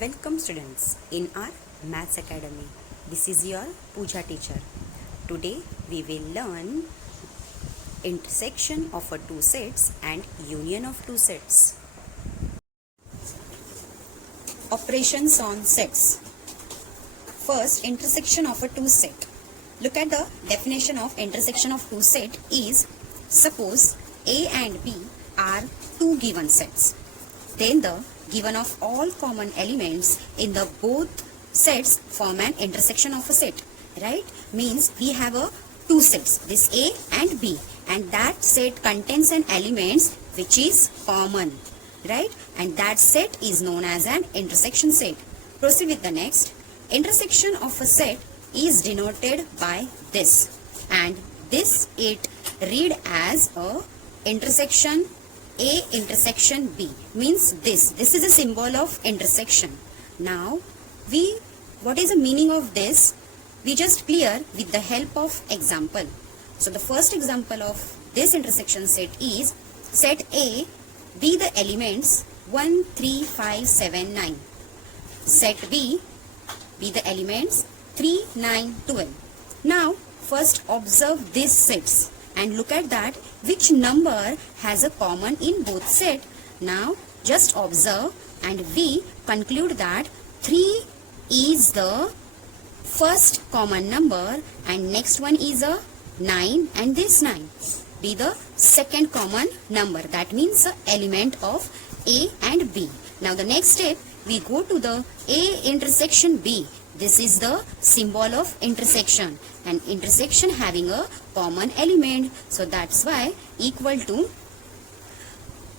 Welcome students in our Maths Academy. This is your Pooja teacher. Today we will learn intersection of two sets and union of two sets. Operations on sets. First, intersection of a two set. Look at the definition of intersection of two set is, suppose A and B are two given sets. Then the given of all common elements in the both sets form an intersection of a set, right? Means we have two sets, this A and B, and that set contains an elements which is common, right? And that set is known as an intersection set. Proceed with the next. Intersection of a set is denoted by this, and this it read as a intersection A intersection B, means this is a symbol of intersection. Now what is the meaning of this? We just clear with the help of example. So the first example of this intersection set is set A be the elements 1, 3, 5, 7, 9. Set B be the elements 3, 9, 12. Now first observe these sets and look at that which number has a common in both set. Now just observe and we conclude that 3 is the first common number and next one is a 9 and this 9 be the second common number. That means the element of A and B. Now the next step, we go to the A intersection B. This is the symbol of intersection, and intersection having a common element. So that's why equal to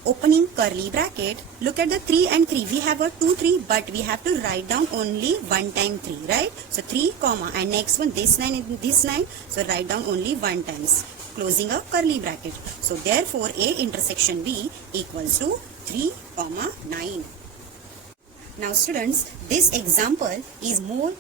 opening curly bracket. Look at the 3 and 3. We have a 2, 3, but we have to write down only one time 3, right? So 3 comma and next one this 9 and this 9. So write down only one times, closing a curly bracket. So therefore A intersection B equals to 3 comma 9. Now students, this example is more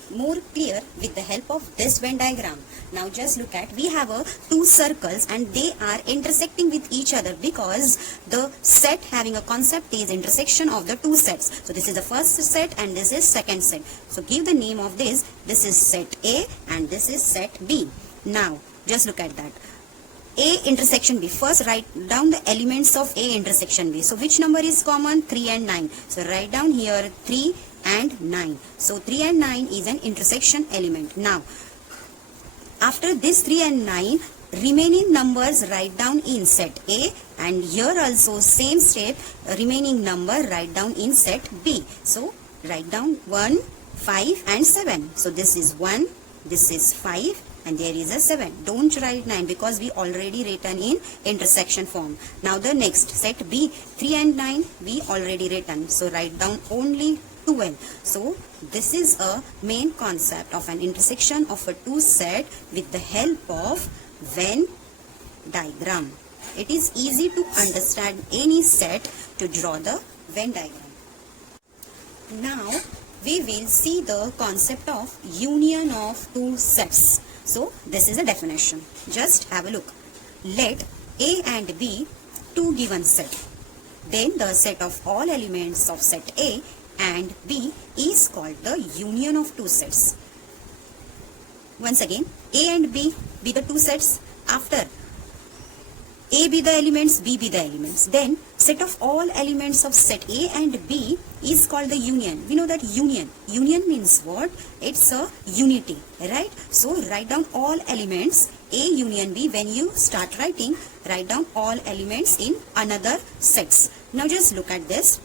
clear with the help of this Venn diagram. Now just look at, we have two circles and they are intersecting with each other because the set having a concept is intersection of the two sets. So this is the first set and this is second set. So give the name of this is set A and this is set B. Now just look at that. A intersection B. First write down the elements of A intersection B. So which number is common? 3 and 9. So write down here 3 and 9. So 3 and 9 is an intersection element. Now after this 3 and 9, remaining numbers write down in set A, and here also same step, remaining number write down in set B. So write down 1, 5 and 7. So this is 1, this is 5. And there is a 7. Don't write 9 because we already written in intersection form. Now the next set B, 3 and 9 we already written. So write down only 12. So this is a main concept of an intersection of a two set with the help of Venn diagram. It is easy to understand any set to draw the Venn diagram. Now we will see the concept of union of two sets. So this is a definition. Just have a look. Let A and B two given set. Then the set of all elements of set A and B is called the union of two sets. Once again, A and B be the two sets. After A be the elements, B be the elements. Then set of all elements of set A and B is called the union. We know that union means what? It's a unity, right? So write down all elements A union B. When you start writing, write down all elements in another sets. Now just look at this.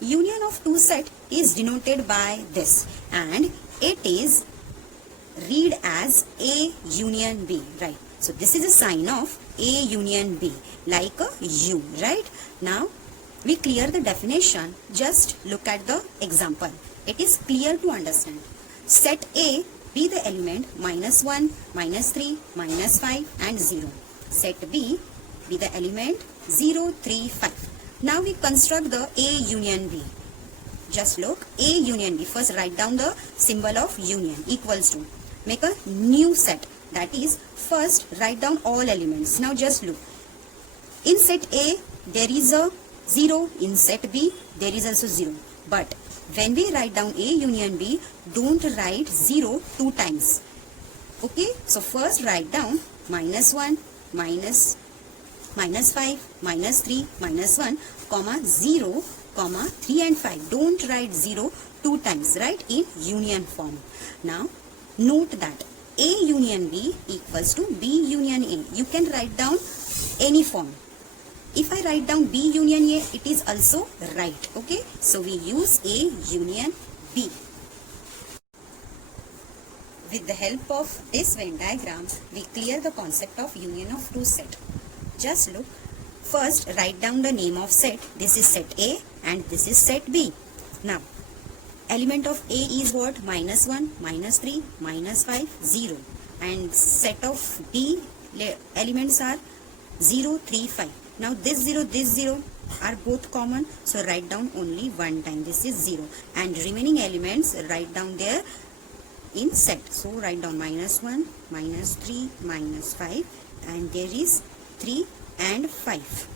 Union of two set is denoted by this, and it is read as A union B, right? So this is a sign of A union B, like a U, right? Now we clear the definition. Just look at the example. It is clear to understand. Set A be the element -1, -3, -5 and 0. Set B be the element 0, 3, 5. Now we construct the A union B. Just look, A union B. First write down the symbol of union equals to. Make a new set. That is, first write down all elements. Now just look. In set A there is a 0, in set B there is also 0. But when we write down A union B, don't write 0 two times. Okay, so first write down -1, minus 5, -3, -1, comma 0, comma 3 and 5. Don't write 0 two times, write in union form. Now note that A union B equals to B union A. You can write down any form. If I write down B union A, it is also right. Okay, so we use A union B. With the help of this Venn diagram, we clear the concept of union of two set. Just look. First, write down the name of set. This is set A and this is set B. Now, element of A is what? -1, -3, -5, 0. And set of B elements are 0, 3, 5. Now, this 0 are both common. So, write down only one time. This is 0. And remaining elements, write down there in set. So, write down -1, -3, -5. And there is 3 and 5.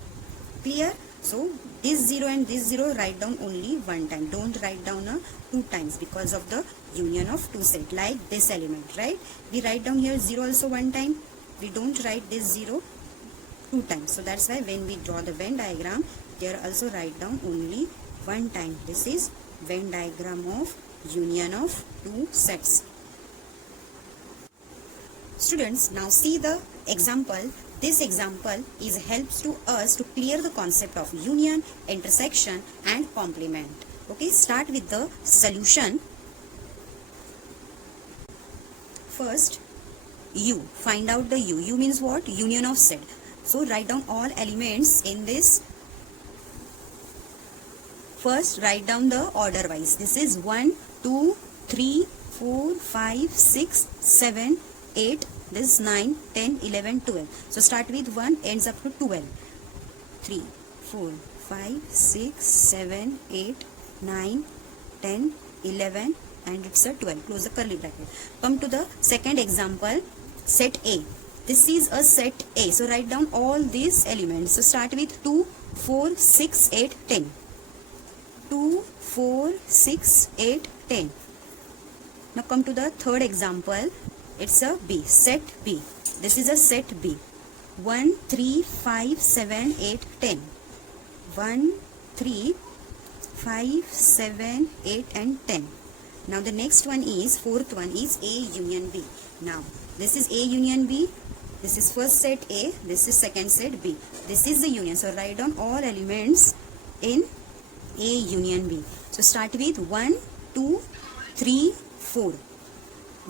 Clear? So, this 0 and this 0 write down only one time. Don't write down two times because of the union of two set, like this element, right? We write down here 0 also one time. We don't write this 0 two times. So that's why when we draw the Venn diagram, there also write down only one time. This is Venn diagram of union of two sets. Students, now see the example. This example helps to us to clear the concept of union, intersection and complement. Okay, start with the solution. First, U. Find out the U. U means what? Union of set. So write down all elements in this. First, write down the order wise. This is 1, 2, 3, 4, 5, 6, 7, 8. This is 9, 10, 11, 12. So start with 1, ends up to 12. 3, 4, 5, 6, 7, 8, 9, 10, 11 and it's a 12. Close the curly bracket. Come to the second example, set A. This is a set A. So write down all these elements. So start with 2, 4, 6, 8, 10. 2, 4, 6, 8, 10. Now come to the third example. It's a B, set B. This is a set B. 1, 3, 5, 7, 8, 10. 1, 3, 5, 7, 8 and 10. Now the next one is, fourth one is A union B. Now this is A union B. This is first set A. This is second set B. This is the union. So write down all elements in A union B. So start with 1, 2, 3, 4.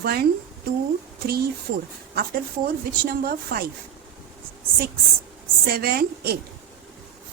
1, 2, 3, 4. After 4, which number? 5, 6, 7, 8.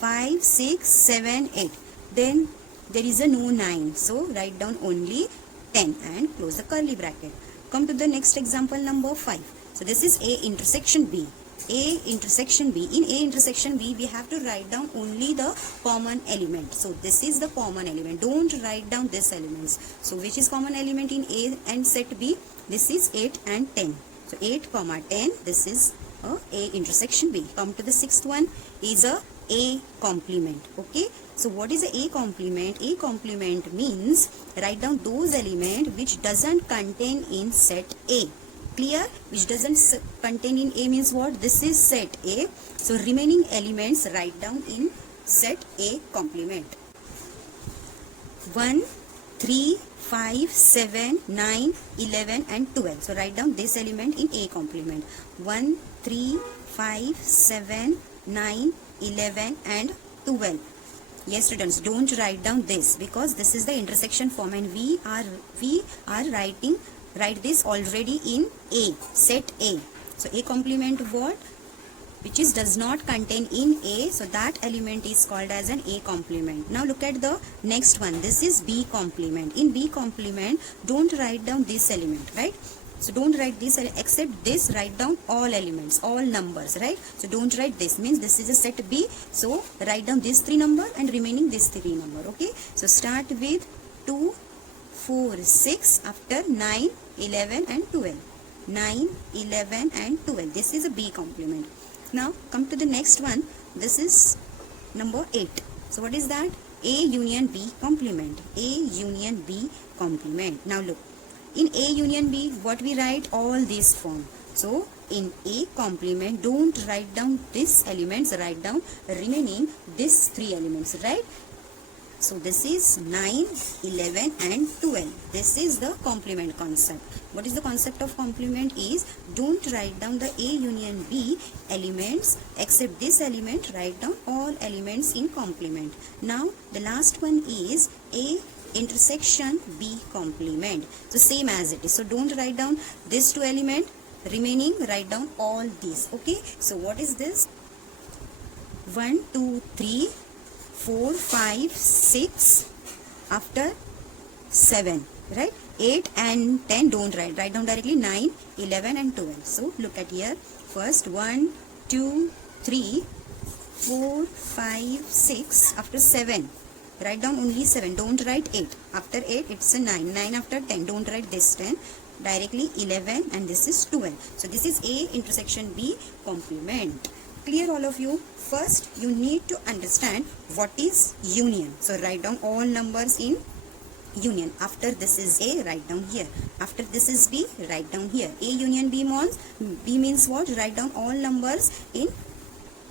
5, 6, 7, 8. Then there is a no 9. So write down only 10 and close the curly bracket. Come to the next example, number 5. So this is A intersection B. A intersection B. In A intersection B, we have to write down only the common element. So this is the common element. Don't write down these elements. So which is common element in A and set B? This is 8 and 10. So 8, 10. This is A intersection B. Come to the sixth one is A complement. Okay. So what is A complement? A complement means write down those elements which doesn't contain in set A. Clear? Which doesn't contain in A means what? This is set A. So remaining elements write down in set A complement. 1, 3, 5, 7, 9, 11 and 12. So write down this element in A complement. 1, 3, 5, 7, 9, 11 and 12. Yes, students, don't write down this because this is the intersection form and we are write this already in A, set A. So A complement what? Which is does not contain in A, so that element is called as an A complement. Now look at the next one. This is B complement. In B complement, don't write down this element, right? So don't write this except this, write down all elements, all numbers, right? So don't write this, means this is a set B. So write down this 3 number and remaining this 3 number, okay? So start with 2, 4, 6 after 9, 11 and 12. 9, 11 and 12. This is a B complement. Now come to the next one. This is number 8. So what is that? A union B complement. A union B complement. Now look, in A union B, what we write? All these form. So in A complement, don't write down these elements, write down remaining these 3 elements, right? So this is 9, 11 and 12. This is the complement concept. What is the concept of complement is, don't write down the A union B elements except this element, write down all elements in complement. Now the last one is A intersection B complement. So same as it is. So don't write down this 2 element, remaining write down all these. Okay. So what is this? 1, 2, 3, 4, 5, 6, after 7, right? 8 and 10 don't write. Write down directly 9, 11 and 12. So look at here. First 1, 2, 3, 4, 5, 6, after 7. Write down only 7. Don't write 8. After 8 it's a 9. 9 after 10. Don't write this 10. Directly 11 and this is 12. So this is A intersection B complement. Clear all of you? First you need to understand what is union. So write down all numbers in union. After this is A, write down here. After this is B, write down here. A union B means what? Write down all numbers in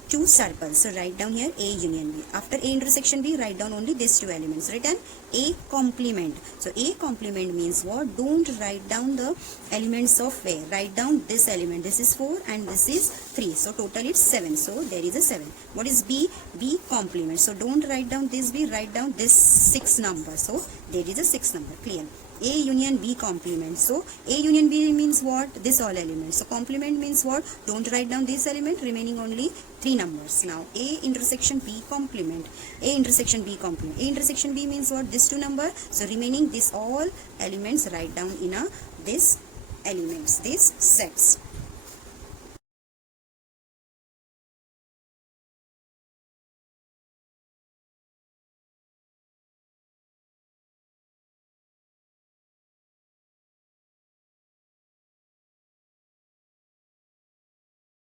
2 circles. So write down here A union B. After A intersection B, write down only these 2 elements. Written A complement. So A complement means what? Don't write down the elements of A. Write down this element. This is 4 and this is 3. So total it's 7. So there is a 7. What is B? B complement. So don't write down this B. Write down this 6 number. So there is a 6 number. Clear? A union B complement. So A union B means what? This all elements. So complement means what? Don't write down this element, remaining only 3 numbers. Now A intersection B complement. A intersection B complement. A intersection B means what? This 2 number. So remaining this all elements, write down in a this elements, this sets.